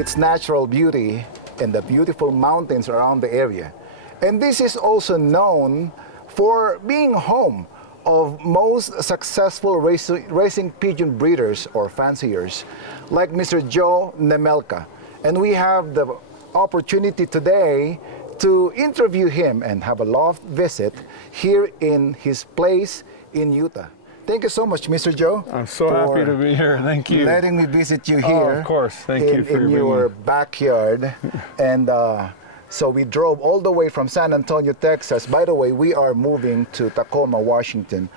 its natural beauty and the beautiful mountains around the area. And this is also known for being home of most successful racing pigeon breeders or fanciers, like Mr. Joe Nemelka. And we have the opportunity today to interview him and have a loft visit here in his place in Utah. Thank you so much, Mr. Joe. I'm so happy to be here. Thank you. Letting me visit you here. Oh, of course. Thank you for in your backyard. And so we drove all the way from San Antonio, Texas. By the way, we are moving to Tacoma, Washington.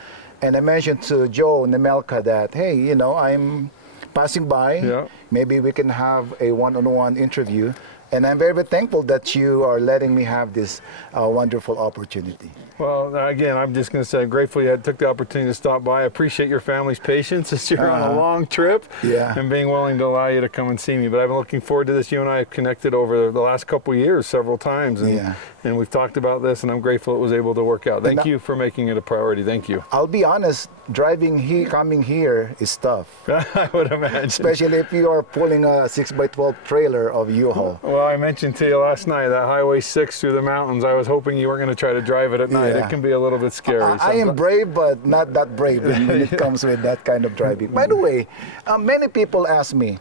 And I mentioned to Joe Nemelka that, hey, you know, I'm passing by. Yeah. Maybe we can have a one-on-one interview. And I'm very, very thankful that you are letting me have this wonderful opportunity. Well, again, I'm just going to say I'm grateful you took the opportunity to stop by. I appreciate your family's patience as you're on a long trip and being willing to allow you to come and see me. But I've been looking forward to this. You and I have connected over the last couple of years several times, and we've talked about this, and I'm grateful it was able to work out. Thank you for making it a priority. Thank you. I'll be honest, coming here is tough. I would imagine. Especially if you are pulling a 6x12 trailer of U-Haul. Well, I mentioned to you last night that Highway 6 through the mountains. I was hoping you weren't going to try to drive it at night. It can be a little bit scary. I am brave, but not that brave when it comes with that kind of driving. By the way, many people ask me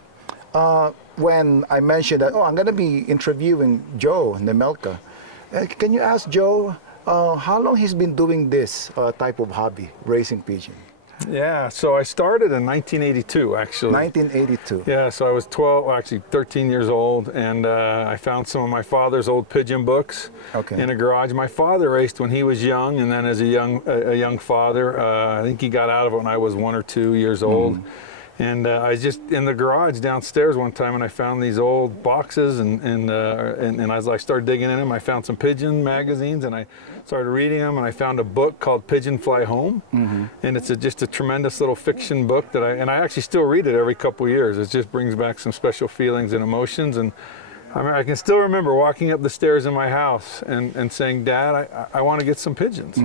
when I mentioned that, I'm going to be interviewing Joe Nemelka. Can you ask Joe how long he's been doing this type of hobby, racing pigeon? Yeah, so I started in 1982, actually. 1982. Yeah, so I was 12, well, actually 13 years old, and I found some of my father's old pigeon books in a garage. My father raced when he was young, and then as a young father, I think he got out of it when I was 1 or 2 years old. And I was just in the garage downstairs one time, and I found these old boxes, and as I started digging in them, I found some pigeon magazines, and I started reading them, and I found a book called Pigeon Fly Home, and it's just a tremendous little fiction book that I actually still read it every couple of years. It just brings back some special feelings and emotions, and I can still remember walking up the stairs in my house and saying, Dad, I want to get some pigeons.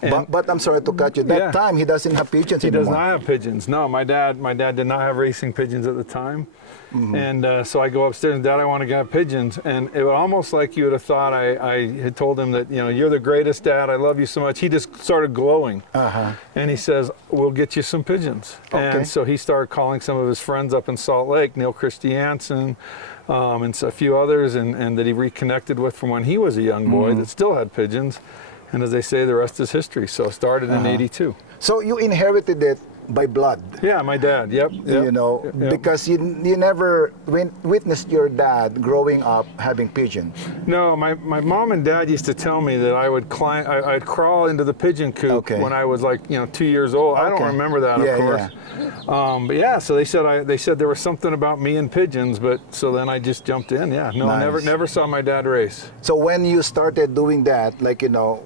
But I'm sorry to cut you. That time he doesn't have pigeons anymore. He does not have pigeons. No, my dad did not have racing pigeons at the time. And so I go upstairs and, Dad, I want to get pigeons. And it was almost like you would have thought I had told him that, you know, you're the greatest, Dad. I love you so much. He just started glowing. And he says, we'll get you some pigeons. And so he started calling some of his friends up in Salt Lake, Neil Christiansen, and a few others, and that he reconnected with from when he was a young boy that still had pigeons. And as they say, the rest is history. So it started in '82. So you inherited it by blood. Yeah, my dad. Yep. You know, because you never witnessed your dad growing up having pigeons. No, my mom and dad used to tell me that I would I'd crawl into the pigeon coop when I was like 2 years old. I don't remember that, of course. But yeah, so they said there was something about me and pigeons, but so then I just jumped in. Yeah, no, I never saw my dad race. So when you started doing that, like, you know,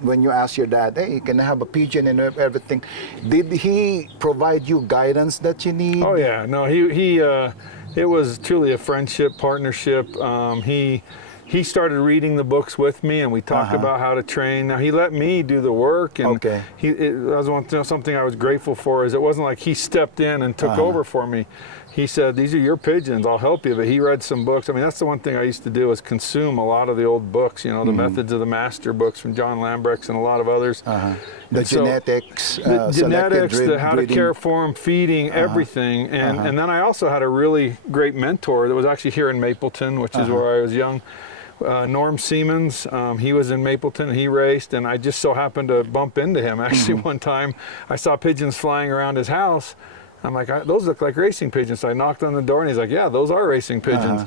when you asked your dad, hey, can I have a pigeon and everything, did he provide you guidance that you need? Oh yeah, no, he it was truly a friendship, partnership. He started reading the books with me, and we talked about how to train. Now, he let me do the work, and it was something I was grateful for, is it wasn't like he stepped in and took over for me. He said, these are your pigeons, I'll help you. But he read some books. I mean, that's the one thing I used to do, is consume a lot of the old books, you know, the Methods of the Master books from John Lambrecht and a lot of others. The genetics, the how to care for them, feeding, everything. And then I also had a really great mentor that was actually here in Mapleton, which is where I was young. Norm Siemens, he was in Mapleton, he raced, and I just so happened to bump into him actually one time. I saw pigeons flying around his house. I'm like, those look like racing pigeons. So I knocked on the door, and he's like, yeah, those are racing pigeons.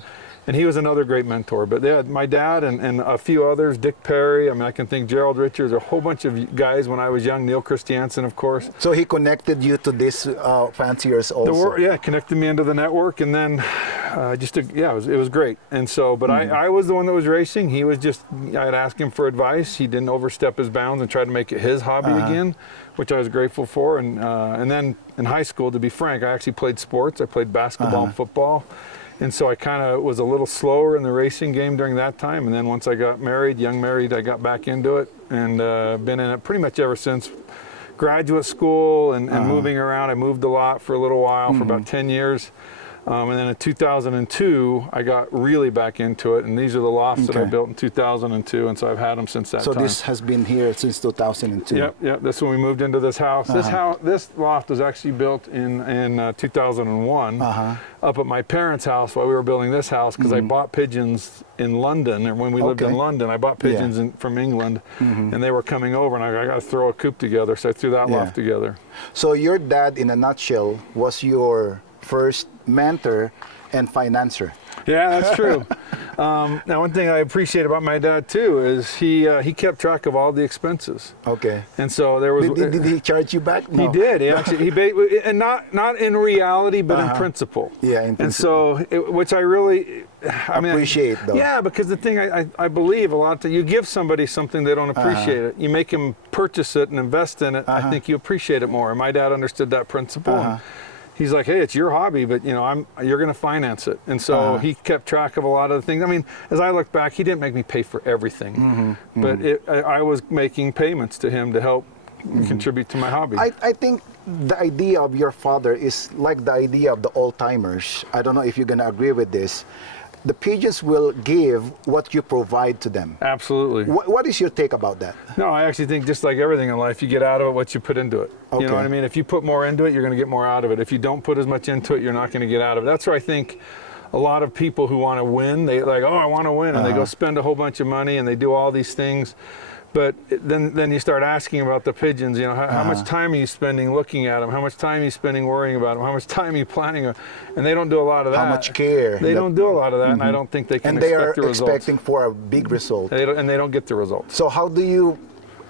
And he was another great mentor. But yeah, my dad and a few others, Dick Perry, I mean, I can think Gerald Richards, a whole bunch of guys when I was young, Neil Christiansen, of course. So he connected you to these fanciers also? Yeah, connected me into the network, and then it was great. And so, but I was the one that was racing. He was just, I'd ask him for advice. He didn't overstep his bounds and try to make it his hobby again, which I was grateful for. And then in high school, to be frank, I actually played sports. I played basketball and football. And so I kind of was a little slower in the racing game during that time. And then once I got married, young married, I got back into it, and been in it pretty much ever since. Graduate school and moving around. I moved a lot for a little while, for about 10 years. And then in 2002, I got really back into it, and these are the lofts that I built in 2002, and so I've had them since that time. So this has been here since 2002? Yep. That's when we moved into this house. This loft was actually built in 2001 up at my parents' house while we were building this house, because I bought pigeons in London, and when we lived in London, I bought pigeons from England, and they were coming over, and I got to throw a coop together, so I threw that loft together. So your dad, in a nutshell, was your first mentor and financer. Yeah, that's true. Now, one thing I appreciate about my dad too is he kept track of all the expenses. Okay. And so there was. Did he charge you back? No. He did. He actually and not in reality, but in principle. Yeah, in principle. And so, which I really. Appreciate though. Yeah, because the thing I believe a lot of times, you give somebody something they don't appreciate it. You make them purchase it and invest in it. I think you appreciate it more. And my dad understood that principle. And he's like, hey, it's your hobby, but you're going to finance it. And so he kept track of a lot of the things. I mean, as I look back, he didn't make me pay for everything, but I was making payments to him to help contribute to my hobby. I think the idea of your father is like the idea of the old-timers. I don't know if you're going to agree with this. The pigeons will give what you provide to them. Absolutely. What is your take about that? No, I actually think just like everything in life, you get out of it what you put into it. Okay. You know what I mean? If you put more into it, you're going to get more out of it. If you don't put as much into it, you're not going to get out of it. That's where I think a lot of people who want to win, they like, oh, I want to win, and they go spend a whole bunch of money and they do all these things. But then you start asking about the pigeons, how much time are you spending looking at them? How much time are you spending worrying about them? How much time are you planning? And they don't do a lot of that. How much care? They don't do a lot of that, and I don't think they can expect the results. And they are expecting for a big result. And they don't get the results. So how do you,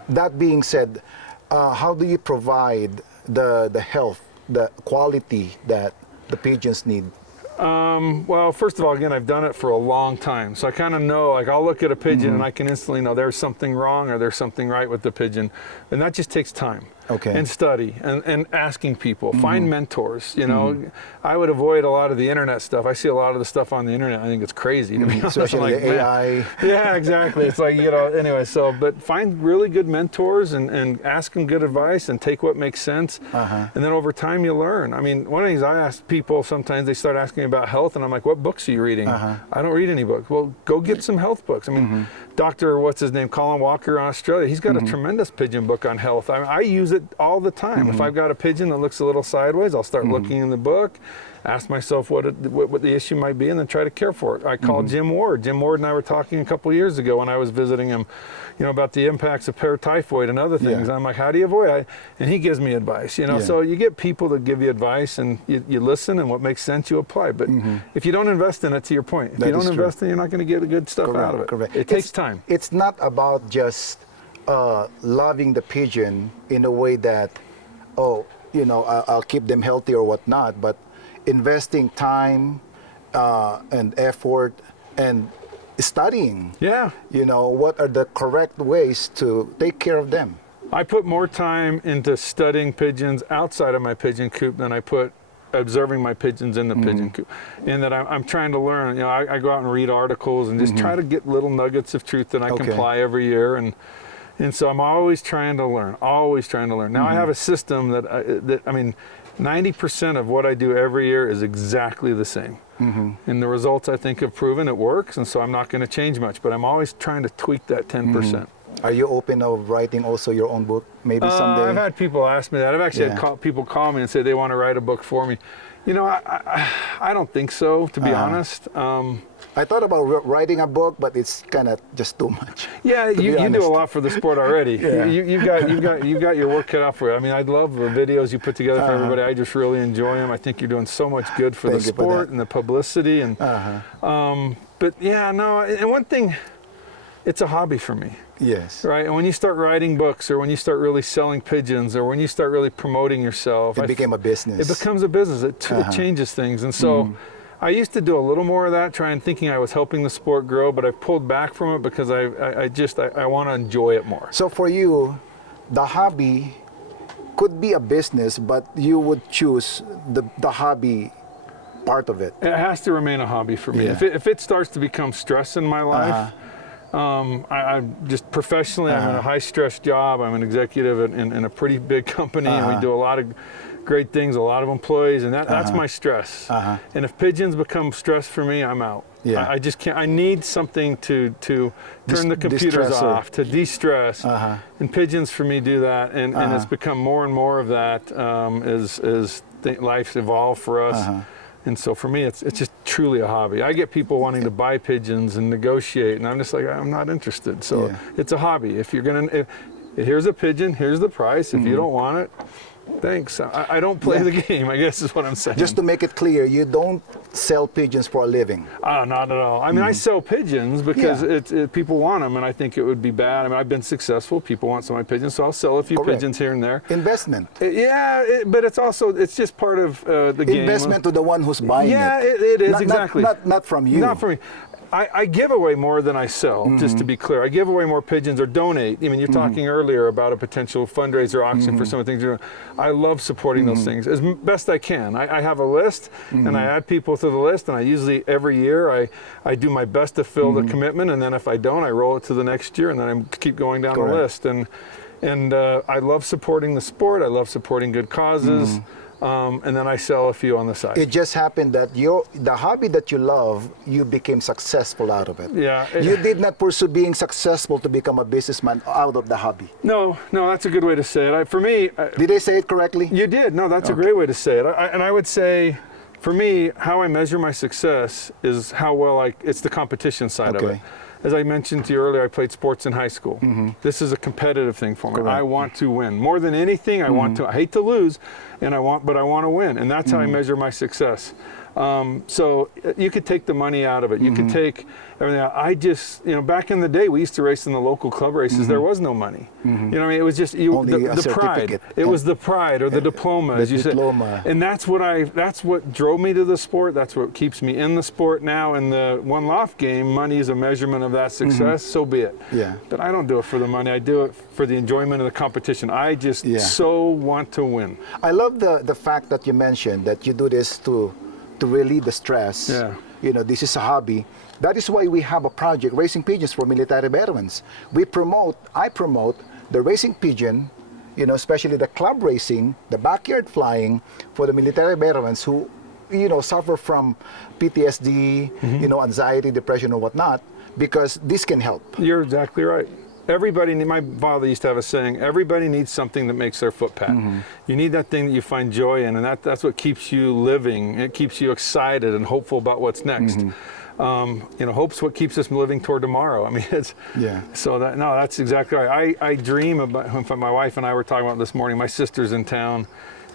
that being said, how do you provide the health, the quality that the pigeons need? Well, first of all, again, I've done it for a long time. So I kind of know, like I'll look at a pigeon and I can instantly know there's something wrong or there's something right with the pigeon. And that just takes time. Okay. And study and asking people, find mentors. I would avoid a lot of the internet stuff. I see a lot of the stuff on the internet. I think it's crazy to be honest. Especially the AI. Yeah, exactly. It's like, anyway, but find really good mentors and ask them good advice and take what makes sense. And then over time you learn. I mean, one of the things I ask people, sometimes they start asking me about health and I'm like, what books are you reading? I don't read any books. Well, go get some health books. I mean, Dr. what's his name, Colin Walker in Australia, he's got a tremendous pigeon book on health. I use it all the time. If I've got a pigeon that looks a little sideways, I'll start looking in the book, ask myself what the issue might be, and then try to care for it. I called Jim Ward. Jim Ward and I were talking a couple years ago when I was visiting him, about the impacts of paratyphoid and other things. And I'm like, how do you avoid it? And he gives me advice, So you get people that give you advice and you listen, and what makes sense you apply. But if you don't invest in it, to your point, if you don't invest in it, you're not going to get the good stuff out of it. Correct. It takes time. It's not about just loving the pigeon in a way that, I'll keep them healthy or whatnot, but investing time and effort and studying. Yeah. What are the correct ways to take care of them? I put more time into studying pigeons outside of my pigeon coop than I put observing my pigeons in the pigeon coop. And that I'm trying to learn. I go out and read articles and just try to get little nuggets of truth that I can apply every year. And so I'm always trying to learn, Now I have a system that 90% of what I do every year is exactly the same. And the results, I think, have proven it works, and so I'm not going to change much, but I'm always trying to tweak that 10%. Are you open of writing also your own book, maybe someday? I've had people ask me that. I've actually had people call me and say they want to write a book for me. I don't think so, to be honest. I thought about writing a book, but it's kind of just too much. Yeah, you do a lot for the sport already. You've got your work cut out for you. I mean, I love the videos you put together for everybody. I just really enjoy them. I think you're doing so much good for the sport and the publicity. And but yeah, no. And one thing, it's a hobby for me. Yes. Right. And when you start writing books, or when you start really selling pigeons, or when you start really promoting yourself, it became a business. It becomes a business. It changes things. And so I used to do a little more of that, thinking I was helping the sport grow, but I've pulled back from it because I want to enjoy it more. So for you, the hobby could be a business, but you would choose the hobby part of it. It has to remain a hobby for me. If it starts to become stress in my life, I just professionally, I'm in a high-stress job. I'm an executive in a pretty big company, and we do a lot of great things, a lot of employees, and that's my stress. And if pigeons become stress for me, I'm out. Yeah. I just can't. I need something to turn the computers off, to de-stress. And pigeons for me do that, and it's become more and more of that as life's evolved for us. And so for me, it's just truly a hobby. I get people wanting to buy pigeons and negotiate, and I'm just like, I'm not interested. So it's a hobby. If you're gonna, here's a pigeon, here's the price. If you don't want it, thanks. I don't play the game, I guess is what I'm saying. Just to make it clear, you don't sell pigeons for a living. Not at all. I mean, I sell pigeons because people want them, and I think it would be bad. I mean, I've been successful. People want some of my pigeons, so I'll sell a few pigeons here and there. Investment. But it's just part of the game. Investment to the one who's buying it. Yeah, it is, exactly. Not from you. Not from me. I give away more than I sell, just to be clear. I give away more pigeons or donate. I mean, you're talking earlier about a potential fundraiser auction for some of the things you're doing. I love supporting those things as best I can. I have a list, and I add people to the list, and I usually, every year, I do my best to fill the commitment, and then if I don't, I roll it to the next year, and then I keep going down the list. And I love supporting the sport. I love supporting good causes. And then I sell a few on the side. It just happened that the hobby that you love, you became successful out of it. Yeah. You did not pursue being successful to become a businessman out of the hobby. No, that's a good way to say it. For me... Did I say it correctly? You did. No, that's a great way to say it. And I would say, for me, how I measure my success is how well it's the competition side of it. As I mentioned to you earlier, I played sports in high school. This is a competitive thing for me. Correct. I want to win. More than anything, I hate to lose, but I want to win. And that's how I measure my success. So you could take the money out of it. You could take everything out. I just, back in the day, we used to race in the local club races. There was no money. You know what I mean? It was just the pride. It was the pride or the diploma, as you said. And that's what drove me to the sport. That's what keeps me in the sport now. In the one Loft game, money is a measurement of that success. So be it. Yeah. But I don't do it for the money. I do it for the enjoyment of the competition. I just so want to win. I love the fact that you mentioned that you do this to relieve the stress. Yeah. This is a hobby. That is why we have a project, Racing Pigeons for Military Veterans. I promote the racing pigeon, especially the club racing, the backyard flying for the military veterans who, suffer from PTSD, anxiety, depression, or whatnot, because this can help. You're exactly right. My father used to have a saying, everybody needs something that makes their foot pat. You need that thing that you find joy in, and that's what keeps you living. It keeps you excited and hopeful about what's next. Hope's what keeps us living toward tomorrow. I mean, so that's exactly right. I dream about, in fact, my wife and I were talking about this morning, my sister's in town,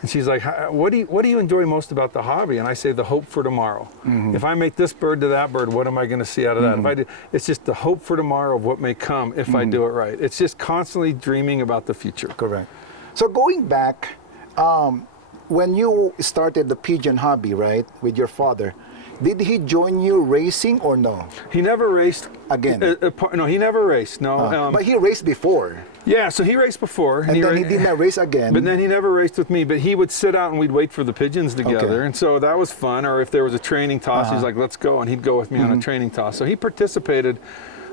and she's like, what do you enjoy most about the hobby? And I say, the hope for tomorrow. If I make this bird to that bird, what am I going to see out of that? If I do, it's just the hope for tomorrow of what may come if I do it right. It's just constantly dreaming about the future. Correct. So going back, when you started the pigeon hobby, right, with your father, did he join you racing or no? He never raced. Again? No, he never raced, no. But he raced before. Yeah, so he raced before. And then he did not race again. But then he never raced with me, but he would sit out and we'd wait for the pigeons together. And so that was fun. Or if there was a training toss, he's like, let's go. And he'd go with me on a training toss. So he participated,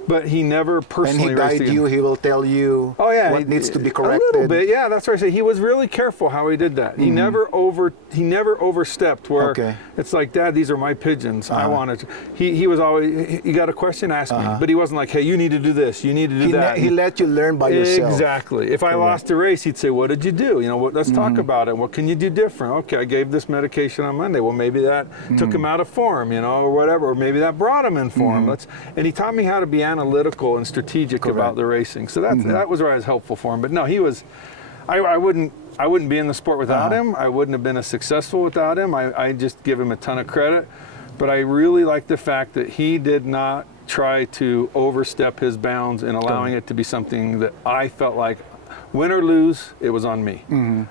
but he never personally raced. And he guide you, he will tell you what needs to be corrected. A little bit, yeah, that's what I say. He was really careful how he did that. He never overstepped where it's like, Dad, these are my pigeons. I wanted to. He was always, you got a question, ask me. But he wasn't like, hey, you need to do this, you need to do that. He let you learn by yourself. Exactly. If I lost a race, he'd say, what did you do? Let's talk about it. What can you do different? Okay, I gave this medication on Monday. Well, maybe that took him out of form, or whatever. Or maybe that brought him in form. And he taught me how to be analytical and strategic about the racing. So that was where I was helpful for him. But no, he was, I wouldn't be in the sport without him. I wouldn't have been as successful without him. I just give him a ton of credit. But I really like the fact that he did not try to overstep his bounds in allowing it to be something that I felt like, win or lose, it was on me.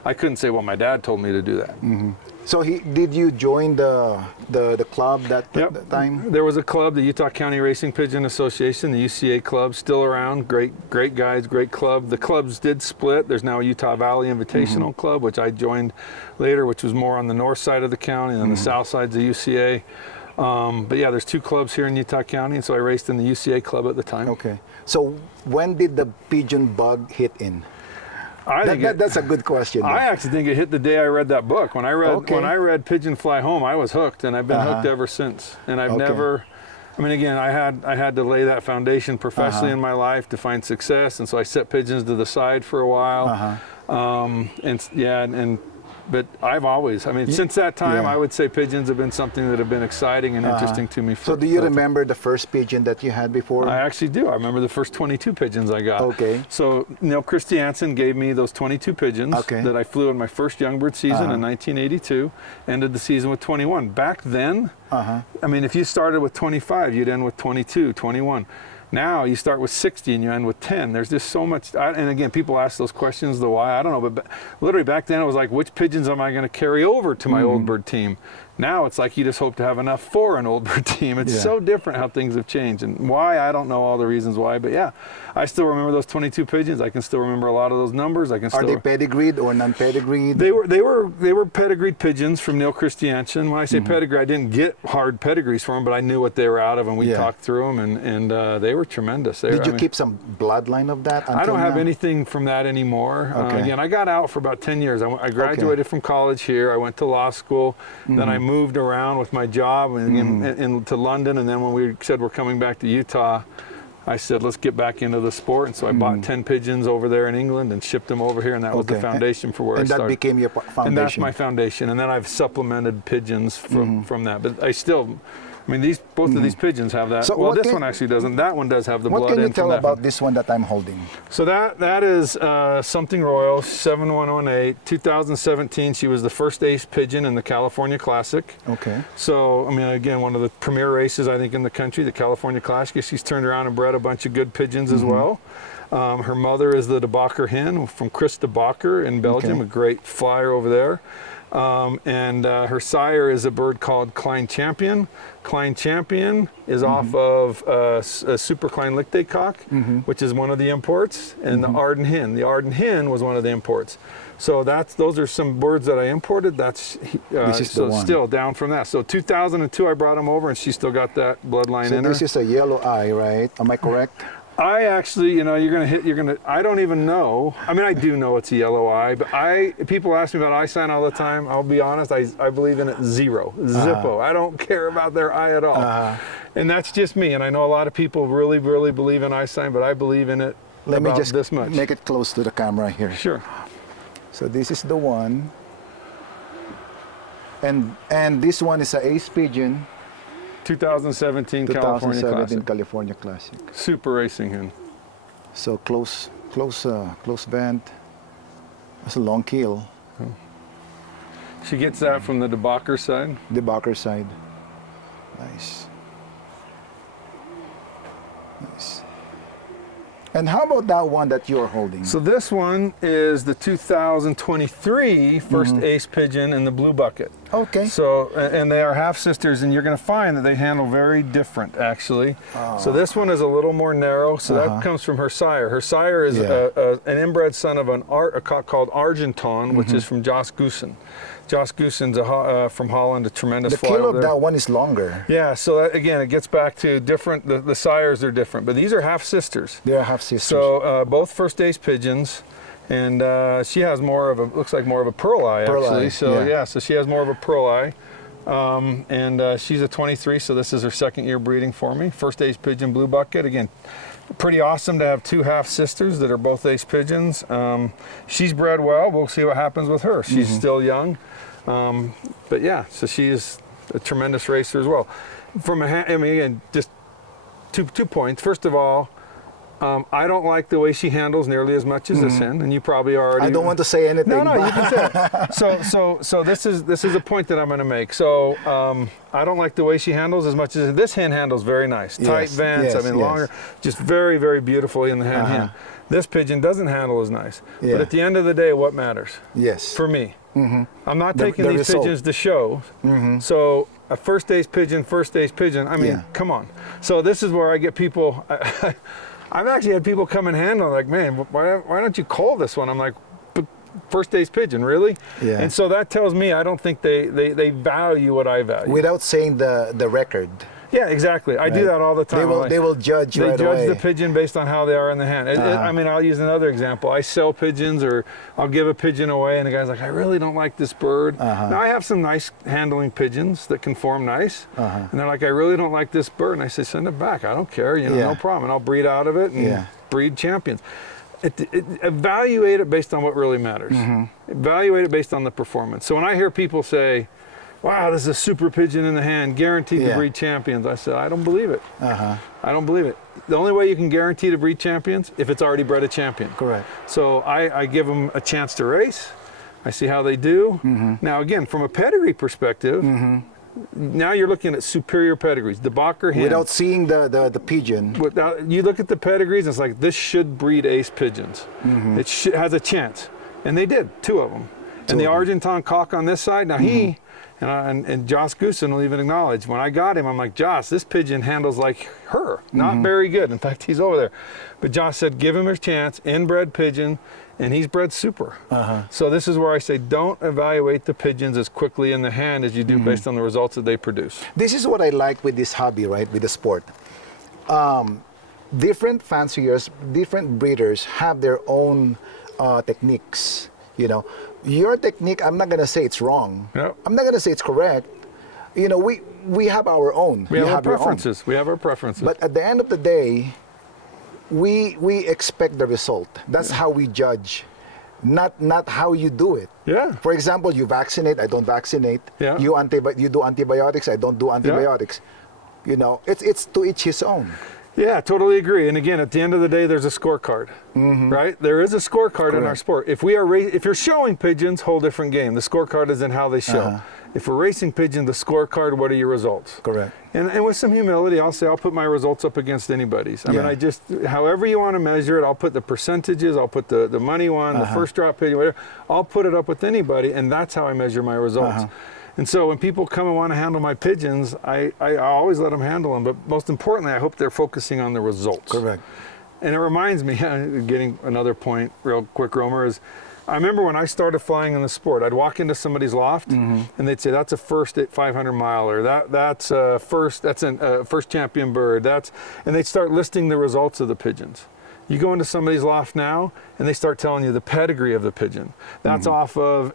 I couldn't say, well, my dad told me to do that. So did you join the club that time? There was a club, the Utah County Racing Pigeon Association, the UCA club, still around. Great guys, great club. The clubs did split. There's now a Utah Valley Invitational Club, which I joined later, which was more on the north side of the county, and on the south side's the UCA. But yeah, there's 2 clubs here in Utah County, and so I raced in the UCA club at the time. Okay. So when did the pigeon bug hit in? That's a good question. I actually think it hit the day I read that book. When I read Pigeon Fly Home, I was hooked, and I've been hooked ever since. And I've never, I mean, again, I had to lay that foundation professionally in my life to find success, and so I set pigeons to the side for a while. But I've always, I mean, since that time, I would say pigeons have been something that have been exciting and interesting to me. So do you remember the first pigeon that you had before? I actually do. I remember the first 22 pigeons I got. Okay. So Neil Christiansen gave me those 22 pigeons that I flew in my first Youngbird season in 1982, ended the season with 21. Back then, I mean, if you started with 25, you'd end with 22, 21. Now you start with 60 and you end with 10. There's just so much, and again, people ask those questions, the why, I don't know, but literally back then it was like, which pigeons am I going to carry over to my old bird team? Now it's like you just hope to have enough for an old bird team. It's so different how things have changed, and why, I don't know all the reasons why, but yeah, I still remember those 22 pigeons. I can still remember a lot of those numbers. I can still. Are they pedigreed or non-pedigreed? They were pedigreed pigeons from Neil Christiansen. When I say pedigree, I didn't get hard pedigrees for them, but I knew what they were out of, and we talked through them, and they were tremendous. Did you keep some bloodline of that? I don't have anything from that anymore. Again, I got out for about 10 years. I graduated from college here. I went to law school. Then I moved around with my job and to London. And then when we said we're coming back to Utah, I said, let's get back into the sport. And so I bought 10 pigeons over there in England and shipped them over here. And that was the foundation for where I started. And that became your foundation. And that's my foundation. And then I've supplemented pigeons from that. But I still, I mean, both of these pigeons have that. So well, this one actually doesn't. That one does have the blood. What can you tell about this one that I'm holding? So that is Something Royal 7118, 2017. She was the first ace pigeon in the California Classic. Okay. So, I mean, again, one of the premier races, I think, in the country, the California Classic. She's turned around and bred a bunch of good pigeons as well. Her mother is the De Bakker hen from Chris De Bakker in Belgium, a great flyer over there. Her sire is a bird called Klein Champion. Klein Champion is off of a Super Klein Lichtencock, which is one of the imports, and the Arden Hen. The Arden Hen was one of the imports. So those are some birds that I imported. This is so still down from that. So 2002 I brought them over, and she still got that bloodline in her. So this is a yellow eye, right? Am I correct? I actually, you know, I don't even know. I mean, I do know it's a yellow eye, but people ask me about eye sign all the time. I'll be honest, I believe in it zero, zippo. I don't care about their eye at all. And that's just me. And I know a lot of people really, really believe in eye sign, but I believe in it Let me just this much. Make it close to the camera here. Sure. So this is the one. And this one is an ace pigeon. 2017 California Classic. Super racing hen. So close band. That's a long keel. Oh. She gets that from the De Bakker side? De Bakker side. Nice. Nice. And how about that one that you're holding? So this one is the 2023 first ace pigeon in the blue bucket. Okay. So, and they are half sisters, and you're going to find that they handle very different, actually. So this one is a little more narrow. So that comes from her sire. Her sire is an inbred son of a cock called Argenton, which is from Jos Goosen. Jos Goosen's from Holland, a tremendous flyer. The keel of that one is longer. Yeah, so that, again, it gets back to different, the sires are different, but these are half sisters. They're half sisters. So both first ace pigeons, and she has looks like more of a pearl eye, actually. So yeah, so she has more of a pearl eye. And she's a 23, so this is her second year breeding for me. First ace pigeon, blue bucket. Again, pretty awesome to have two half sisters that are both ace pigeons. She's bred well. We'll see what happens with her. She's still young. But yeah, so she is a tremendous racer as well. I mean, again, just two points. First of all, I don't like the way she handles nearly as much as this hen, and you probably already. I don't want to say anything. No, you can say it. So this is a point that I'm going to make. So I don't like the way she handles as much as this hen handles. Very nice, tight vents. Longer, just very, very beautifully in the hen. This pigeon doesn't handle as nice. But at the end of the day, what matters? Yes. For me, I'm not taking these pigeons to show. So a first ace pigeon. I mean, come on. So this is where I get people. I've actually had people come and handle like, man, why don't you call this one? I'm like, but first day's pigeon, really? Yeah. And so that tells me I don't think they value what I value. Without saying the record. Yeah, exactly. I do that all the time. They will judge right away. They judge the pigeon based on how they are in the hand. I mean, I'll use another example. I sell pigeons, or I'll give a pigeon away, and the guy's like, I really don't like this bird. Now, I have some nice handling pigeons that can form nice, and they're like, I really don't like this bird. And I say, send it back. I don't care. You know, no problem. And I'll breed out of it and breed champions. Evaluate it based on what really matters. Evaluate it based on the performance. So when I hear people say, wow, this is a super pigeon in the hand, guaranteed to breed champions, I said, I don't believe it. I don't believe it. The only way you can guarantee to breed champions, if it's already bred a champion. Correct. So I give them a chance to race. I see how they do. Now, again, from a pedigree perspective, now you're looking at superior pedigrees. The Bacher hen. Without seeing the pigeon. Without, you look at the pedigrees, it's like, this should breed ace pigeons. It has a chance. And they did, 2 of them. And the Argentine cock on this side, now he, and Joss Goosen will even acknowledge, when I got him, I'm like, Joss, this pigeon handles like her. Not very good. In fact, he's over there. But Joss said, give him a chance, inbred pigeon, and he's bred super. So this is where I say, don't evaluate the pigeons as quickly in the hand as you do based on the results that they produce. This is what I like with this hobby, right, with the sport. Different fanciers, different breeders have their own techniques, you know. Your technique, I'm not going to say it's wrong. Yep. I'm not going to say it's correct. You know, we have our own. We have our preferences. We have our preferences. But at the end of the day, we expect the result. That's how we judge, not how you do it. Yeah. For example, you vaccinate, I don't vaccinate. Yeah. You do antibiotics, I don't do antibiotics. You know, it's to each his own. Yeah, totally agree. And again, at the end of the day, there's a scorecard, right? There is a scorecard in our sport. If you're showing pigeons, whole different game. The scorecard is in how they show. If we're racing pigeons, the scorecard, what are your results? Correct. And with some humility, I'll say I'll put my results up against anybody's. I mean, however you want to measure it, I'll put the percentages, I'll put the money one, the first drop pigeon, whatever. I'll put it up with anybody, and that's how I measure my results. And so when people come and want to handle my pigeons, I always let them handle them. But most importantly, I hope they're focusing on the results. Correct. And it reminds me, getting another point real quick, Romer, is I remember when I started flying in the sport, I'd walk into somebody's loft and they'd say, that's a first at 500 miler, that's a first champion bird, and they'd start listing the results of the pigeons. You go into somebody's loft now, and they start telling you the pedigree of the pigeon. That's off of,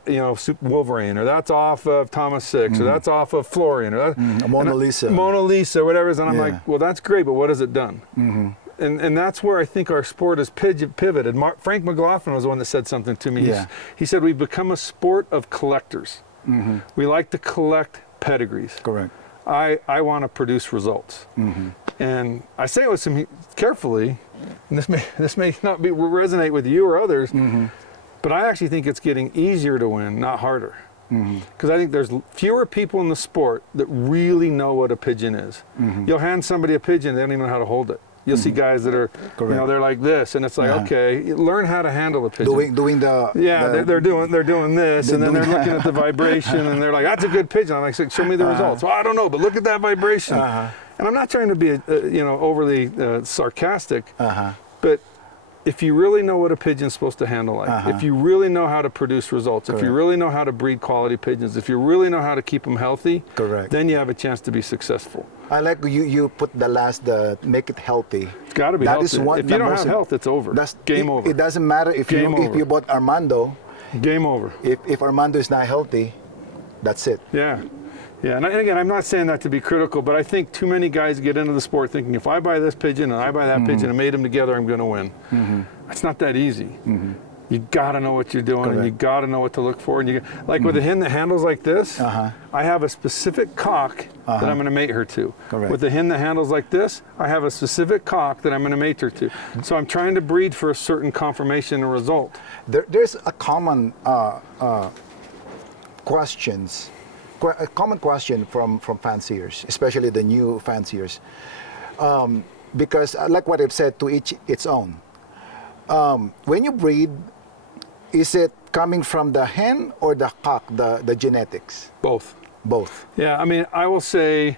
Wolverine, or that's off of Thomas Six, or that's off of Florian, or Mona Lisa. Mona Lisa, whatever it is. And I'm like, well, that's great, but what has it done? And that's where I think our sport has pivoted. Frank McLaughlin was the one that said something to me. He said, we've become a sport of collectors. We like to collect pedigrees. Correct. I want to produce results. And I say it with some carefully, and this may not resonate with you or others, but I actually think it's getting easier to win, not harder. Because I think there's fewer people in the sport that really know what a pigeon is. You'll hand somebody a pigeon, they don't even know how to hold it. You'll see guys that are, they're like this, and it's like, okay, learn how to handle a pigeon. Doing the they're doing this, and then they're looking at the vibration, and they're like, that's a good pigeon. I'm like, show me the results. Well, I don't know, but look at that vibration. And I'm not trying to be, overly sarcastic, but if you really know what a pigeon's supposed to handle like, if you really know how to produce results, if you really know how to breed quality pigeons, if you really know how to keep them healthy, then you have a chance to be successful. I like you put the make it healthy. It's got to be healthy. If you don't have health, it's over. Game over. It doesn't matter if you bought Armando. Game over. If Armando is not healthy, that's it. Yeah. Yeah, and again, I'm not saying that to be critical, but I think too many guys get into the sport thinking, if I buy this pigeon and I buy that pigeon and made them together, I'm going to win. It's not that easy. You got to know what you're doing, and you got to know what to look for. And with a hen that handles like this, I have a specific cock that I'm going to mate her to. With the hen that handles like this, I have a specific cock that I'm going to mate her to. So I'm trying to breed for a certain conformation and result. There's a common question from fanciers, especially the new fanciers, because like what I've said, to each its own. When you breed, is it coming from the hen or the cock, the genetics? Both. Both. Yeah, I mean, I will say,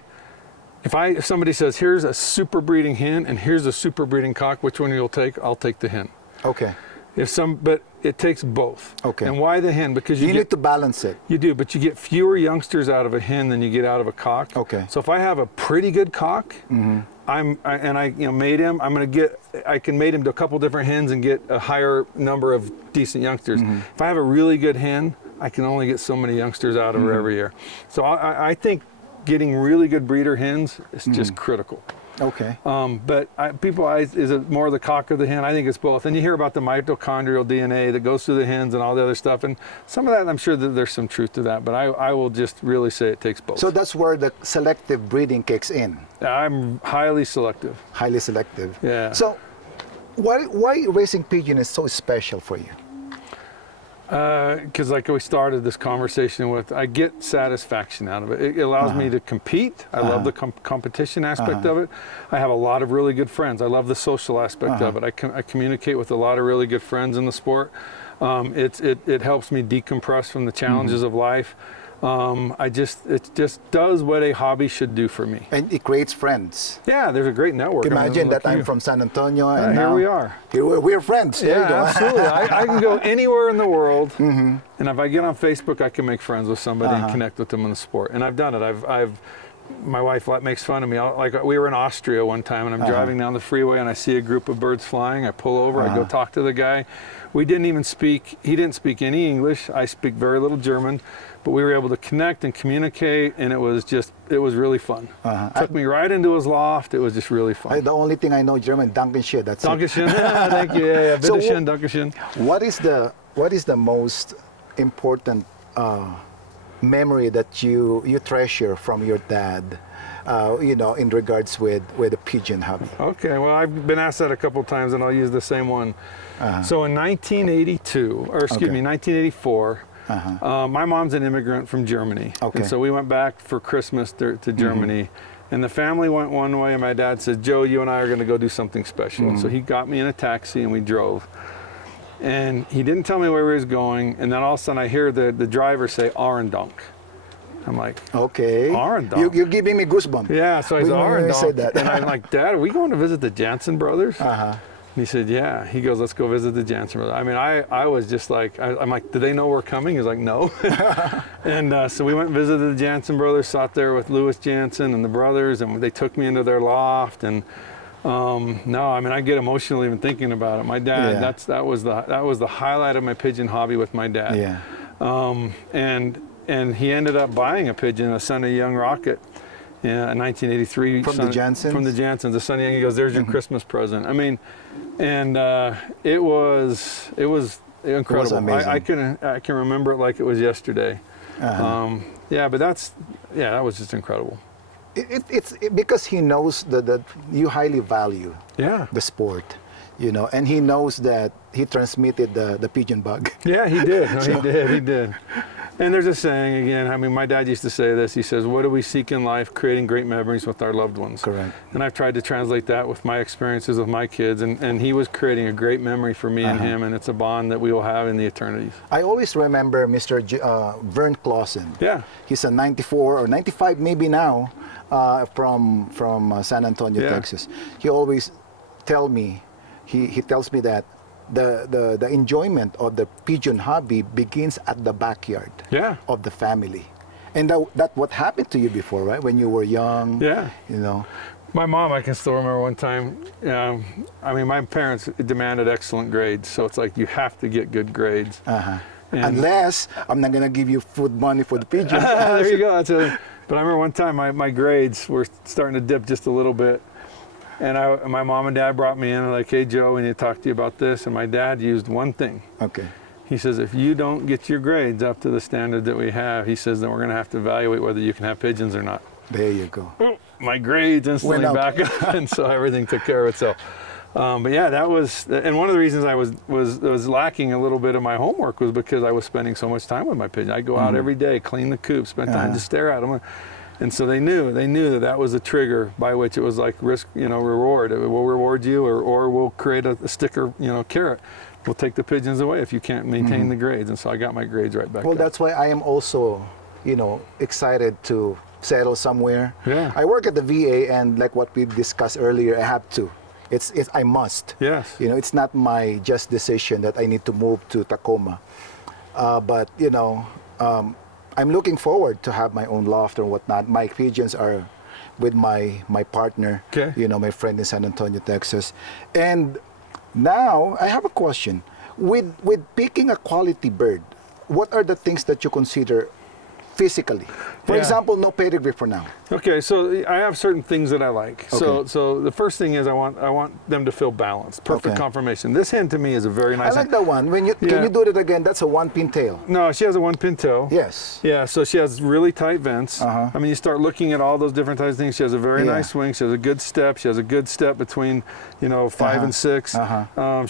if somebody says, here's a super breeding hen and here's a super breeding cock, which one you'll take? I'll take the hen. Okay. But it takes both. Okay. And why the hen? Because you need to balance it. You do, but you get fewer youngsters out of a hen than you get out of a cock. Okay. So if I have a pretty good cock, I mate him, I can mate him to a couple different hens and get a higher number of decent youngsters. If I have a really good hen, I can only get so many youngsters out of her every year. So I think getting really good breeder hens is just critical. Okay. But is it more the cock or the hen? I think it's both. And you hear about the mitochondrial DNA that goes through the hens and all the other stuff. And some of that, I'm sure that there's some truth to that. But I will just really say it takes both. So that's where the selective breeding kicks in. I'm highly selective. Highly selective. Yeah. So why raising pigeon is so special for you? Because like we started this conversation with, I get satisfaction out of it. It allows me to compete. I love the competition aspect of it. I have a lot of really good friends. I love the social aspect of it. I communicate with a lot of really good friends in the sport. It helps me decompress from the challenges of life. It just does what a hobby should do for me. And it creates friends. Yeah, there's a great network. Imagine that I'm from San Antonio and here now we are. We're friends. There Yeah, you go. absolutely. I can go anywhere in the world, and if I get on Facebook, I can make friends with somebody and connect with them in the sport. And I've done it. My wife makes fun of me. Like we were in Austria one time, and I'm driving down the freeway, and I see a group of birds flying. I pull over. I go talk to the guy. We didn't even speak. He didn't speak any English. I speak very little German. But we were able to connect and communicate, and it was really fun. Took me right into his loft. It was just really fun. The only thing I know German, Dankeschön, that's Dankeschön. Thank you. Yeah, Bitteschön, Dankeschön. What is the most important memory that you treasure from your dad, in regards with the pigeon hobby? Okay, well, I've been asked that a couple times, and I'll use the same one. So in 1984, my mom's an immigrant from Germany. Okay. And so we went back for Christmas to Germany. And the family went one way, and my dad said, Joe, you and I are going to go do something special. And so he got me in a taxi, and we drove. And he didn't tell me where he was going. And then all of a sudden, I hear the driver say, Arendonk. I'm like, okay. Arendonk. You're giving me goosebumps. Yeah, so I said, Arendonk. And I'm like, Dad, are we going to visit the Jansen brothers? And he said, yeah. He goes, let's go visit the Jansen brothers. I mean, I was just like, I'm like, do they know we're coming? He's like, no. And so we went and visited the Jansen brothers, sat there with Louis Jansen and the brothers, and they took me into their loft. And no, I mean, I get emotional even thinking about it. My dad, that was the highlight of my pigeon hobby with my dad. Yeah. And he ended up buying a pigeon, a Sunny Young Rocket. Yeah, in 1983. From the Jansens? From the Jansens. The Sunny Young, he goes, there's your Christmas present. I mean, and it was incredible. It was amazing. I can remember it like it was yesterday. But that was just incredible. It's because he knows that you highly value the sport, and he knows that he transmitted the pigeon bug. Yeah, he did. He did. And there's a saying again, I mean, my dad used to say this, he says, what do we seek in life? Creating great memories with our loved ones. Correct. And I've tried to translate that with my experiences with my kids, and he was creating a great memory for me and him, and it's a bond that we will have in the eternities. I always remember Mr. Vern Clausen. Yeah. He's a 94 or 95 maybe now, from San Antonio, Texas. He always tells me that the enjoyment of the pigeon hobby begins at the backyard of the family. And that what happened to you before, right? When you were young. Yeah. My mom, I can still remember one time, I mean, my parents demanded excellent grades. So it's like, you have to get good grades. Unless I'm not going to give you food money for the pigeons. There you go. But I remember one time my grades were starting to dip just a little bit. And my mom and dad brought me in and like, hey, Joe, we need to talk to you about this. And my dad used one thing. Okay. He says, if you don't get your grades up to the standard that we have, he says, then we're going to have to evaluate whether you can have pigeons or not. There you go. My grades instantly back up, and so everything took care of itself. But yeah, that was, and one of the reasons I was lacking a little bit of my homework was because I was spending so much time with my pigeon. I'd go out every day, clean the coop, spend time to stare at them. And so they knew that was a trigger by which it was like risk, reward. We'll reward you, or we'll create a sticker, carrot. We'll take the pigeons away if you can't maintain the grades. And so I got my grades right back. Well, that's why I am also, excited to settle somewhere. Yeah. I work at the VA, and like what we discussed earlier, I have to I must. Yes. You know, it's not my just decision that I need to move to Tacoma. But you know, I'm looking forward to have my own loft or whatnot. My pigeons are with my partner. Okay. You know, my friend in San Antonio, Texas. And now I have a question. With picking a quality bird, what are the things that you consider physically? For example, no pedigree for now. Okay, so I have certain things that I like. Okay. So the first thing is I want them to feel balanced, perfect conformation. This hen to me is a very nice. I like that one. Can you do it again? That's a 1-pin tail. No, she has a 1-pin tail. Yes. Yeah, so she has really tight vents. I mean, you start looking at all those different types of things. She has a very nice wing. She has a good step. She has a good step between, 5 and 6.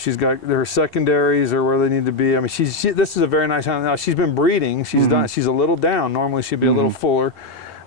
She's got her secondaries are where they need to be. I mean, this is a very nice hen. Now she's been breeding. She's done. She's a little down. Normally she'd be a little fuller.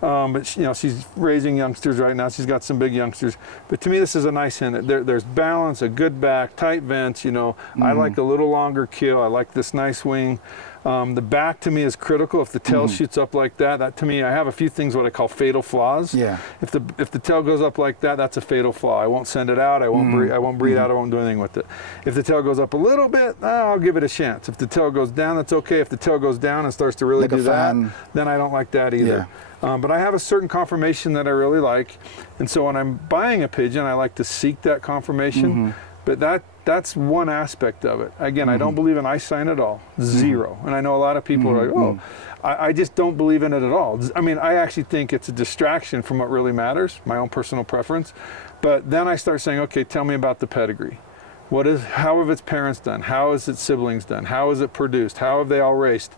But she's raising youngsters right now. She's got some big youngsters. But to me, this is a nice hen. There's balance, a good back, tight vents. I like a little longer keel. I like this nice wing. The back to me is critical. If the tail shoots up like that to me, I have a few things what I call fatal flaws. Yeah. If the tail goes up like that, that's a fatal flaw. I won't send it out. I won't breed. I won't breed out. I won't do anything with it. If the tail goes up a little bit, I'll give it a chance. If the tail goes down, that's okay. If the tail goes down and starts to really do that, then I don't like that either. Yeah. But I have a certain conformation that I really like, and so when I'm buying a pigeon, I like to seek that conformation. But that's one aspect of it. Again, I don't believe in eyesight at all, zero. And I know a lot of people are like, oh, I just don't believe in it at all. I mean, I actually think it's a distraction from what really matters, my own personal preference. But then I start saying, okay, tell me about the pedigree. How have its parents done? How is its siblings done? How is it produced? How have they all raced?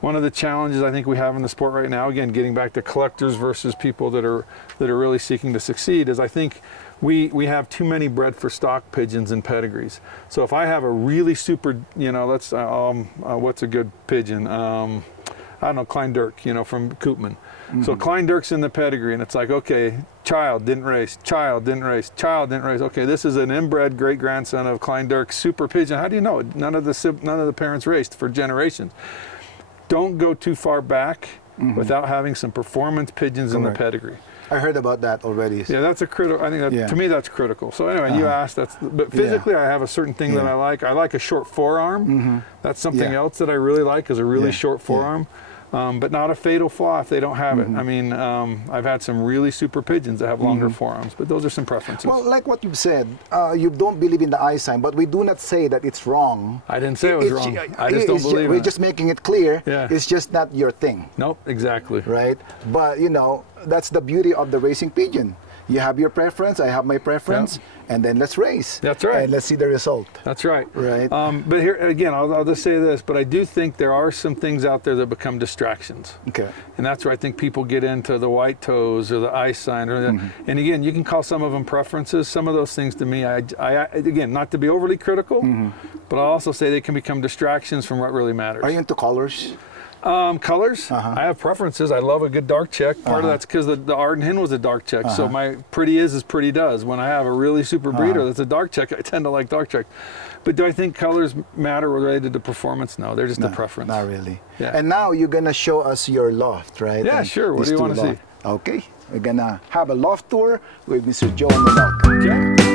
One of the challenges I think we have in the sport right now, again, getting back to collectors versus people that are really seeking to succeed, is I think we have too many bred for stock pigeons and pedigrees. So if I have a really super, what's a good pigeon? I don't know, Klein Dirk, from Koopman. So Klein Dirk's in the pedigree, and it's like, okay, child didn't race, child didn't race, child didn't race. Okay, this is an inbred great grandson of Klein Dirk's super pigeon. How do you know it? None of the parents raced for generations. Don't go too far back without having some performance pigeons in the pedigree. I heard about that already. Yeah, that's a critical. I think that to me that's critical. So anyway, you asked. But physically, I have a certain thing that I like. I like a short forearm. That's something else that I really like, is a really short forearm. But not a fatal flaw if they don't have it. I mean, I've had some really super pigeons that have longer forearms, but those are some preferences. Well, like what you've said, you don't believe in the eye sign, but we do not say that it's wrong. I didn't say it was wrong. I just don't believe it. We're just making it clear. Yeah. It's just not your thing. Nope, exactly. Right? But, that's the beauty of the racing pigeon. You have your preference, I have my preference, and then let's race. That's right. And let's see the result. That's right. Right. But here, again, I'll just say this, but I do think there are some things out there that become distractions. Okay. And that's where I think people get into the white toes or the eye sign. And again, you can call some of them preferences. Some of those things to me, I again, not to be overly critical, but I'll also say they can become distractions from what really matters. Are you into colors? Colors, I have preferences. I love a good dark check. Part of that's because the Arden hen was a dark check. So my pretty is as pretty does. When I have a really super breeder that's a dark check, I tend to like dark check. But do I think colors matter related to performance? No, they're just a preference. Not really. Yeah. And now you're going to show us your loft, right? Yeah, sure. What do you want to see? Okay. We're going to have a loft tour with Mr. Joe Nemelka. Okay.